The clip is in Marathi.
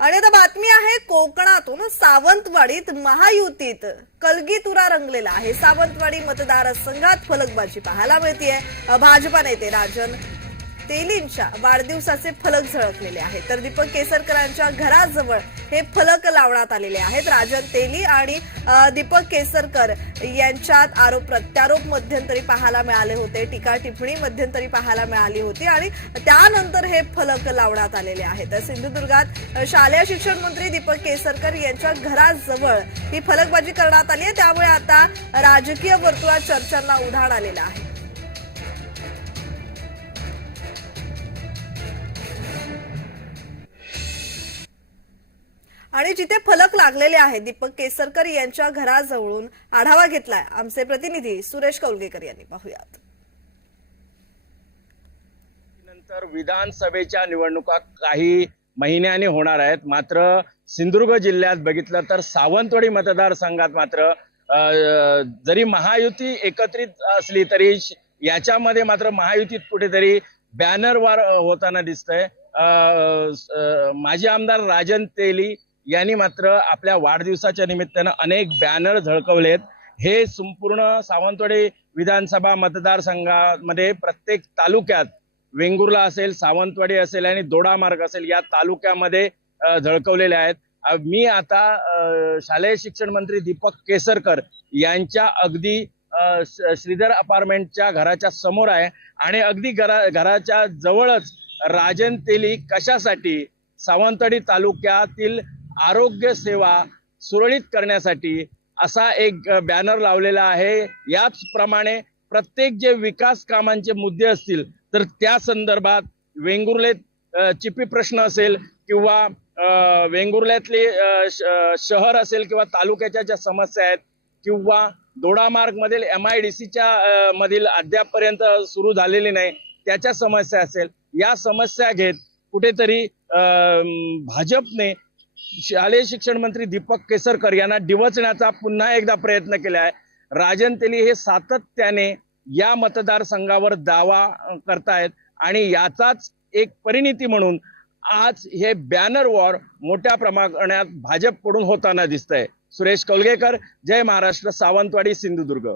आणि आता बातमी आहे कोकणातून सावंतवाडीत महायुतीत. कलगीतुरा रंगलेला आहे. सावंतवाडी मतदारसंघात फलकबाजी पाहायला मिळतीये. भाजपा नेते राजन तेलींच्या वाढदिवसाचे फलक झळकलेले आहेत. तर दीपक केसरकरांच्या घराजवळ हे फलक लावण्यात आलेले आहेत. राजन तेली आणि दीपक केसरकर यांच्यात आरोप प्रत्यारोप मध्यंतरी पाहायला मिळाले होते. टीका टिप्पणी मध्यंतरी पाहायला मिळाली होती आणि त्यानंतर हे फलक लावण्यात आलेले आहेत. तर सिंधुदुर्गात शालेय शिक्षण मंत्री दीपक केसरकर यांच्या घराजवळ ही फलकबाजी करण्यात आली आहे. त्यामुळे आता राजकीय वर्तुळात चर्चांना उधाण आलेलं आहे. आणि जिथे फलक लागलेले आहेत दीपक केसरकर यांच्या घराजवळून आढावा घेतलाय. आमचे प्रतिनिधी सुरेश कौलगेकर यांनी पाहुयात. नंतर विधानसभेच्या निवडणुका काही महिन्यांनी होणार आहेत. मात्र सिंधुदुर्ग जिल्ह्यात बघितलं तर सावंतवाडी मतदारसंघात मात्र जरी महायुती एकत्रित असली तरी याच्यामध्ये मात्र महायुतीत कुठेतरी बॅनर वार होताना दिसतंय. माजी आमदार राजन तेली यांनी मात्र आपल्या वाढदिवसाच्या निमित्तानं अनेक बॅनर झळकवलेत. हे संपूर्ण सावंतवाडी विधानसभा मतदारसंघामध्ये प्रत्येक तालुक्यात वेंगुर्ला असेल सावंतवाडी असेल आणि दोडामार्ग असेल या तालुक्यामध्ये झळकवलेले आहेत. मी आता शालेय शिक्षण मंत्री दीपक केसरकर यांच्या अगदी श- श्रीधर अपार्टमेंटच्या घराच्या समोर आहे आणि अगदी घरा घराच्या जवळच राजन तेली कशासाठी सावंतवाडी तालुक्यातील आरोग्य सेवा सुरळीत करण्यासाठी असा एक बॅनर लावलेला आहे. याचप्रमाणे प्रत्येक जे विकास कामांचे मुद्दे असतील तर त्या संदर्भात वेंगुर्लेत चिपी प्रश्न असेल किंवा वेंगुर्ल्यातले श- शहर असेल किंवा तालुक्याच्या ज्या समस्या आहेत किंवा दोडामार्ग मधील एम आय डी सीच्या मधील अद्यापपर्यंत सुरू झालेली नाही त्याच्या समस्या असेल. या समस्या घेत कुठेतरी भाजपने शालेय शिक्षण मंत्री दीपक केसरकर यांना डिवचण्याचा पुन्हा एकदा प्रयत्न केला आहे राजन तेली हे सातत्याने या मतदारसंघावर दावा करतायत आणि याचाच एक परिणिती म्हणून आज हे बॅनर वॉर मोठ्या प्रमाणात भाजपकडून होताना दिसतंय. सुरेश कौलगेकर जय महाराष्ट्र सावंतवाडी सिंधुदुर्ग.